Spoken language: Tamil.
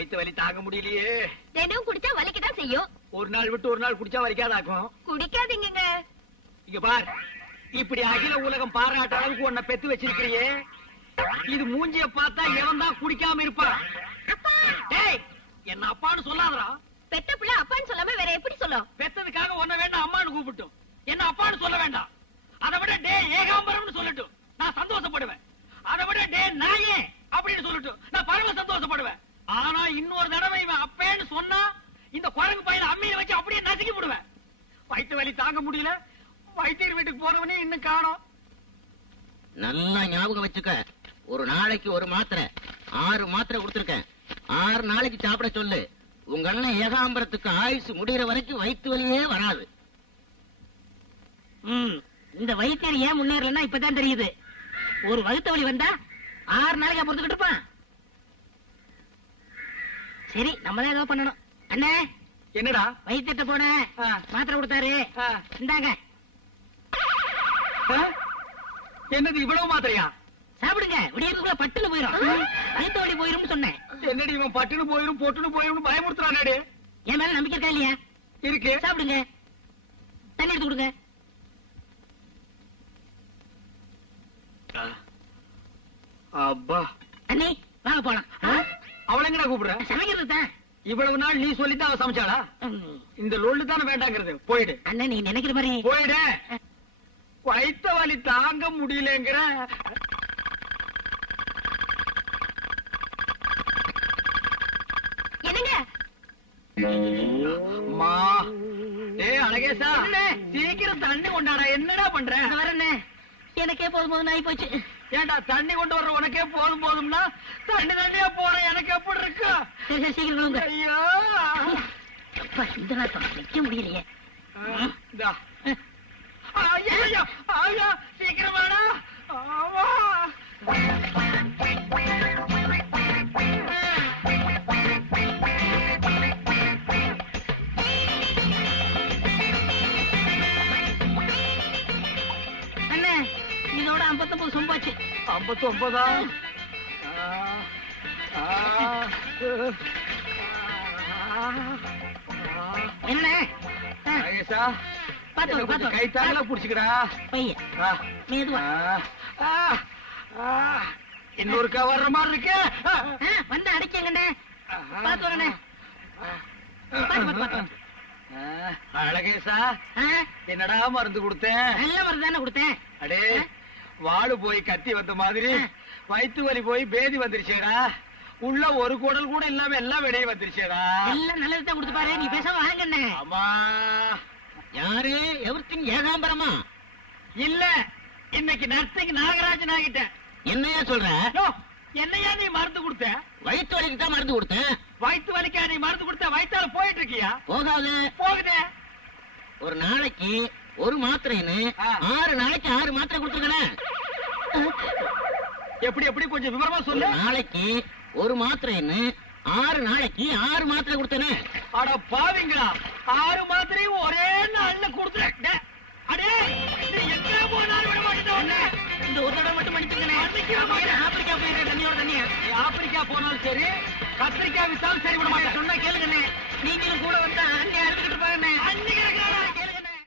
வயிற்று வலி தாங்க முடியலையே. தினம் குடிச்சா வலிக்கதான் செய்யும். ஒரு நாள் விட்டு ஒரு நாள் குடிச்சா வலிக்காதாக்கும். குடிக்காதீங்க. இங்க பார், இப்படி அகில உலகம் பாராட்ட அளவுக்கு உன்னை பெத்து வச்சிருக்கிறியே, இது மூஞ்சிய பார்த்தா எவன் தான் குடிக்காம இருப்பான்? டேய், என்ன அப்பான்னு சொல்லாதடா. பெத்த பிள்ளை அப்பான்னு சொல்லாம வேற எப்படி சொல்லும்? பெத்ததுக்காக உன்ன வேண்டாம் அம்மான்னு கூப்பிட்டும், என்ன அப்பான்னு சொல்ல வேண்டாம். அதை விட டே ஏகாம்பரம்னு சொல்லட்டும், நான் சந்தோஷப்படுவேன். அதை விட டே நாயே அப்படின்னு சொல்லட்டும், நான் பரம சந்தோஷப்படுவேன். ஆனா இன்னொரு தடவை இவன் அப்பேன்னு சொன்னா இந்த குரங்கு பையனை அம்மியை வச்சு அப்படியே நசுக்கி போடுவேன். வயிற்று வலி தாங்க முடியல, வைத்தியர் வீட்டுக்கு போனவனே இன்னும் காணோம். நல்லா ஞாபகம் வச்சுக்க, ஒரு நாளைக்கு ஒரு மாத்திரை 6 மாத்திரை கொடுத்திருக்கேன். 6 நாளைக்கு சாப்பிட சொல்லு. உங்க அண்ணன் ஏகாம்பரத்துக்கு ஆயுசு முடிகிற வரைக்கும் வயிற்று வலியே வராது. இந்த வைத்தியர் ஏன் முன்னேறலன்னா இப்பதான் தெரியுது. ஒரு வகுத்த வலி வந்தா 6 நாளைக்கு பொறுத்துக்கிட்டு இருப்பான். சரி, நம்ம தான் ஏதோ பண்ணணும். அண்ணே, என்னடா? வைத்தியத்தை போன மாத்திரை கொடுத்தாரு, இந்தாங்க. என்னது இவ்வளவு மாத்திரையா? சாப்பிடுங்க, விடியறதுக்குள்ள பட்டுன்னு போயிரும். வயிற்று வலி போயிரும் சொன்னேன். என்னடி இவன் பட்டுன்னு போயிரும் பொட்டுன்னு போயிரும் பயமுறுத்துறானே? என் மேல நம்பிக்கை இருக்கா இல்லையா? இருக்கு. சாப்பிடுங்க, தண்ணி எடுத்து கொடுங்க. அப்பா, அண்ணி வாங்க போலாம். அவளை எங்கடா கூப்பிடுற? சமைக்கிறது தான். இவ்வளவு நாள் நீ சொல்லித்தான் அவ சமைச்சாளா? இந்த லொல்லு தானே வேண்டாங்கிறது. போயிடு. அண்ணன், நீ நினைக்கிற மாதிரி போயிடு. வயிற்று வலி தாங்க முடியலங்கிற. என்னங்க? அம்மா, ஏய் அழகேசா, சீக்கிரம் தண்ணி கொண்டாடா. என்னடா பண்ற? வரண்ணே, எனக்கே போதும் போதும் ஆகி போச்சு. ஏண்டா தண்ணி கொண்டு வர்ற உனக்கே போதும் போதும்னா தண்ணி தண்ணியா போற எனக்கு எப்படி இருக்கு? சரி சரி, சீக்கிரம் கொடுங்க. ஐயோ, அப்பா, இந்த நாட்டம் வைக்க முடியலையே. இந்தா. ஐயா ஐயா ஐயா, சீக்கிரம் வாடா. ஆமா. அண்ணே, இதோட 59 சொம்பாச்சு. 59? என்ன அழகேசா, பாத்து பாத்து கை தாங்களா புடிச்சுக்கடா. பையன் மேதுவா இன்னொருக்கா வர்ற மாதிரி இருக்கு. வந்து அடிக்கங்கண்ணே. பாத்து வரண்ணே. அழகேசா, என்னடா மருந்து கொடுத்தேன்? நல்ல மருந்து தானே கொடுத்தேன். அடே, வாழு போய் கத்தி வந்த மாதிரி வயிற்று வலி போய் பேதி வந்துருச்சேடா. உள்ள ஒரு குடல் கூட இல்லாம எல்லாம் வெளியே வந்துருச்சேடா. எல்லாம் நல்லதுதான் கொடுத்து பாரு. நீ பேசாம வாங்கண்ணே. ஆமா. யாரு? எவர்த்தின் ஏகாம்பரமா? இல்ல, இன்னைக்கு நர்சிங் நாகராஜன் ஆகிட்டேன். என்னையா சொல்ற? என்னையா நீ மருந்து கொடுத்த? வயிற்று வலிக்கு தான் மருந்து கொடுத்தேன். வயிற்று வலிக்கா நீ மருந்து கொடுத்த? வயிற்றால போயிட்டு இருக்கியா? போகாது. போகுதே. ஒரு நாளைக்கு ஒரு மாத்திரைன்னு 6 நாளைக்கு 6 மாத்திரை கொடுத்துருக்கேன். எப்படி எப்படி கொஞ்சம் விவரமா சொல்லு. நாளைக்கு ஒரு மாத்திரைன்னு 6 நாளைக்கு 6 மாத்திரை கொடுத்தேனே. அட பாவிங்களா, 6 மாத்திரையும் ஒரே நாள்ல கொடுத்துட்ட. அடே, நீ எங்க போனாலும் விட மாட்டேன். இந்த ஒரு தடவை மட்டும் மன்னிச்சுக்கண்ணே. ஆப்பிரிக்கா போயிருக்க தண்ணியோட தண்ணியா. ஆப்பிரிக்கா போனாலும் சரி, கத்திரிக்காய் வித்தாலும் சரி விட மாட்டேன். சொன்னா கேளுங்கண்ணே. நீங்களும் கூட வந்தா அங்கே அறுத்துக்கிட்டு பாருங்க. அன்னைக்கு